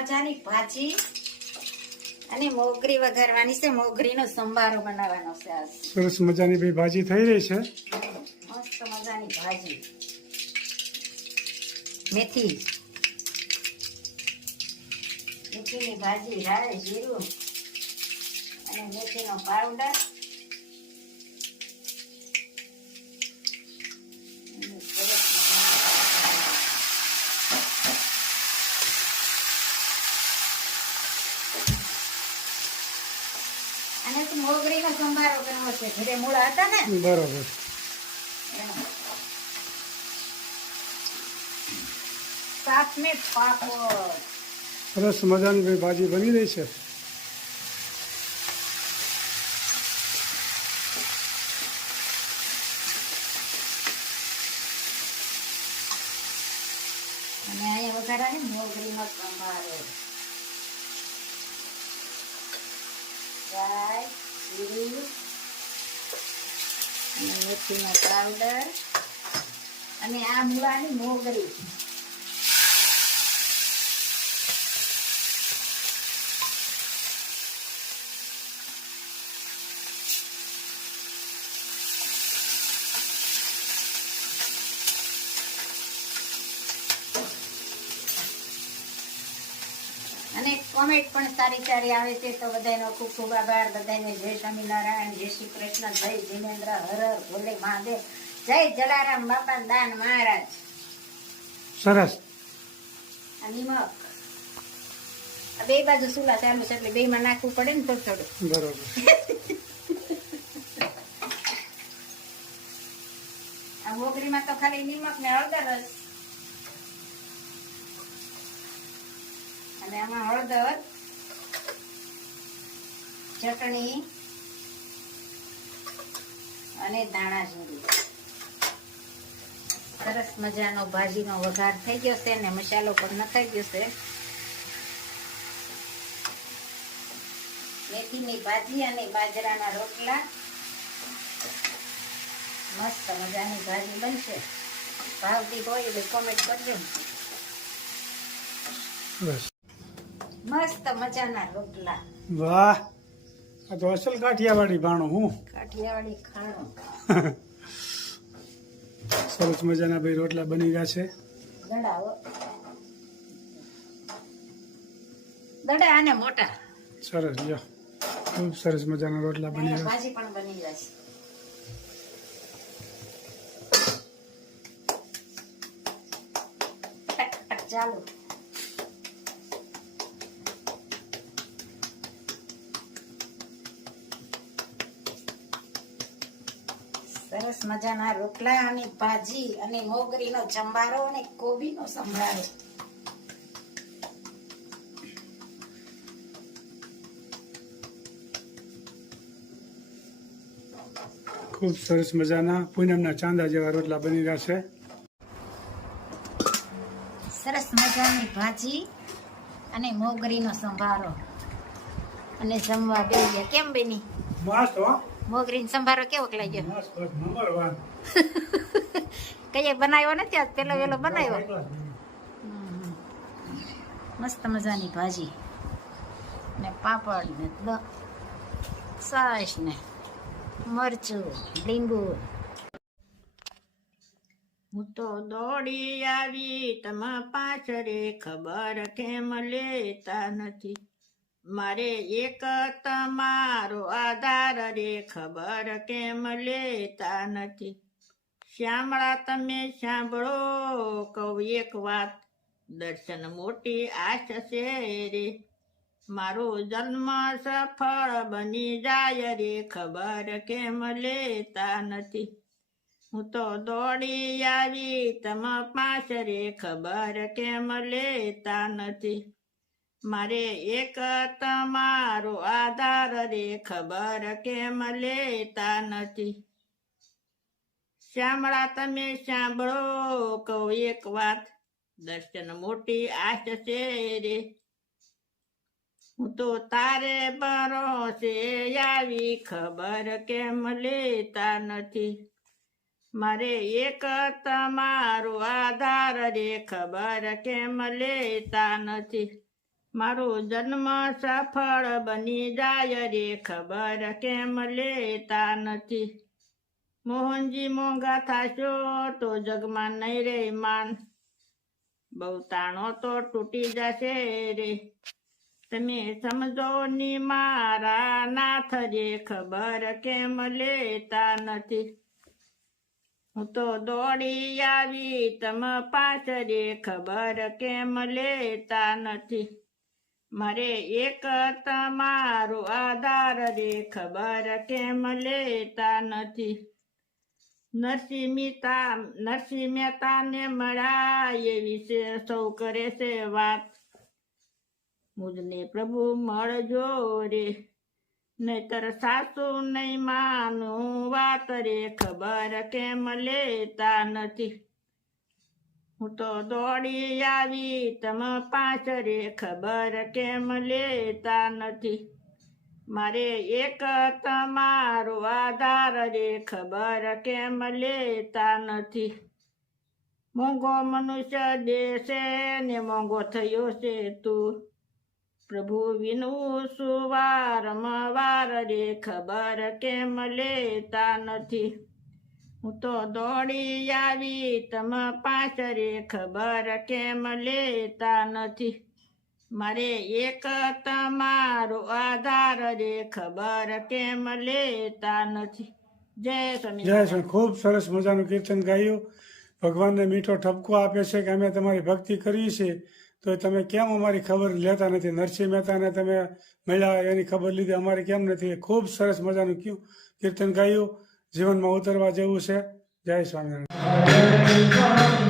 મજાની ભાજી અને મોગરી વઘારવાની છે. મોગરીનો સંભારો બનાવવાનો છે આજ. સરસ મજાની ભાઈ ભાજી થઈ રહી છે. મસ્ત મજાની ભાજી. મેથીની ભાજી, રાઈ, જીરું અને મેથીનો પાવડર. અને તો મોગરીનો સંભારો કરવો છે. ઘરે મૂળા હતા ને, બરોબર. સાથ મેં પાપડ. સરસ મજાની ભાઈ ભાજી બની રહી છે. અને અહીંયા વઘારા મોગરીનો સંભારો. રાઈ, જીરું અને મેથીનો પાવડર અને આ મૂળાની મોગરી. અને કોમેન્ટ પણ સારી સારી આવે છે, તો બધાનો ખૂબ ખૂબ આભાર. બધાને જય સ્વામિનારાયણ, જય શ્રી કૃષ્ણ, જય જીનેન્દ્ર, હર હર ભોલે મહાદેવ, જય જલારામ બાપા દાન મહારાજ. સરસ. આ નિમક આ બે બાજુ સુલા ચાલુ છે એટલે બે માં નાખવું પડે ને થોડું થોડું. બરોબર. આ મોગરીમાં તો ખાલી નિમક ને હળદર જ. અને આમાં હળદર, ચટણી અને ધાણા જીરું. સરસ મજાનો ભાજીનો વઘાર થઈ ગયો છે ને મસાલો પણ નખાઈ ગયો છે. મેથીની ભાજી અને બાજરાના રોટલા. મસ્ત મજાની ભાજી બનશે. ભાવતી હોય એટલે કોમેન્ટ કરજો. બસ. મસ્ત મજાના રોટલા. વાહ, આ તો અસલ કાઠિયાવાડી ભાણું. હું કાઠિયાવાડી ખાણો. સરસ મજાના ભાઈ રોટલા બની ગયા છે. દડા દડા અને મોટા. સરસ. લ્યો, ખૂબ સરસ મજાના રોટલા બની ગયા. ભાજી પણ બની જશે. ચાલો. સરસ મજાના રોટલા અને ભાજી અને મોગરીનો સંભારો અને કોબીનો સંભારો. ખૂબ સરસ મજાના પૂનમના ચાંદા જેવા રોટલા બની રહ્યા છે. સરસ મજાની ભાજી અને મોગરીનો સંભારો અને જમવા બેસીએ. કેમ બેની? મસ્ત હો. મોગરીનો સંભારો કેવો લાગ્યો? મસ્ત, નંબર 1. કઈ બનાવ્યો નથી આજ, પેલો વેલો બનાવ્યો. મસ્ત મજાની ભાજી ને પાપડ ને છાશ ને મરચું, લીંબુ. હું તો દોડી આવી તમા પાછરે, ખબર કેમ લેતા નથી. મારે એક તમારો આધાર રે, ખબર કેમ લેતા નથી. શ્યામળા તમે સાંભળો કહું એક વાત, દર્શન મોટી આશ છે રે. મારો જન્મ સફળ બની જાય રે, ખબર કેમ લેતા નથી. હું તો દોડી આવી તમા પાછરે, ખબર કેમ લેતા નથી. મારે એક તમારો આધાર રે, ખબર કેમ લેતા નથી. શ્યામળા તમે સાંભળો કહું એક વાત, દર્શન મોટી આશ છે રે. હું તો તારે ભરોસે આવી, ખબર કેમ લેતા નથી. મારે એક તમારો આધાર રે, ખબર કેમ લેતા નથી. મારો જન્મ સફળ બની જાય રે ખબર કેમ લેતા નથી. મોહનજી મોંઘા થાશો તો જગમાં નહીં રે માન, બહુ તાણો તો તૂટી જશે રે. તમે સમજો ની મારા નાથ રે ખબર કેમ લેતા નથી. હું તો દોડી આવી તમ પાછ રે ખબર કેમ લેતા નથી. મારે એક તમારો આધાર રે ખબર કેમ લેતા નથી. નરસિંહ મહેતાને મળ્યા એ વિશે સૌ કરે છે વાત. મુજને પ્રભુ મળજો રે, નહીતર સાસુ નહીં માનું વાત રે ખબર કેમ લેતા નથી. હું તો દોડી આવી તમ પાછ રે ખબર કેમ લેતા નથી. મારે એક તમારો આધાર રે ખબર કેમ લેતા નથી. મોંઘો મનુષ્ય દેશે ને મોંઘો થયો છે તું, પ્રભુ વિનું સુવારમવાર રે ખબર કેમ લેતા નથી. હું તો દોડી આવી તમ પાછ રે ખબર કેમ લેતા નથી. મારે એક તમારો આધાર રે ખબર કેમ લેતા નથી. જય સ્વામી. જય શ્રી ખૂબ સરસ મજાનું કીર્તન ગાયું. ભગવાનને મીઠો ઠપકો આપે છે કે અમે તમારી ભક્તિ કરી છે તો તમે કેમ અમારી ખબર લેતા નથી. નરસિંહ મહેતાને તમે મળ્યા એની ખબર લીધી, અમારી કેમ નથી. ખૂબ સરસ મજાનું કીર્તન ગાયું. જીવનમાં ઉતરવા જેવું છે. જય સ્વામિનારાયણ.